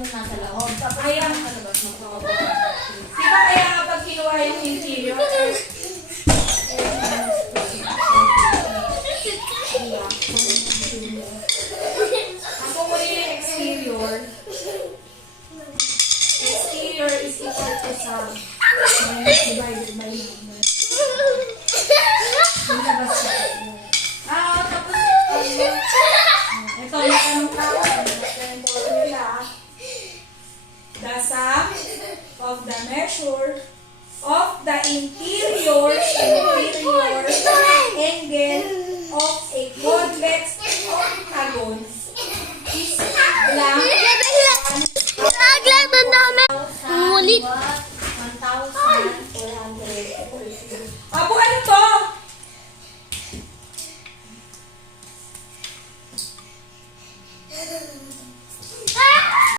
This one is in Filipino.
yung nasa loob. Tapos Ay, ang nasa labas mo. Diba kaya kapag kinuha yung interior, ako muli yung exterior. Exterior is equal to sum. Divided by number. Yung labas siya. Tapos, ito, natanong ka ako. Ito yung formula. The sum of the measure of the interior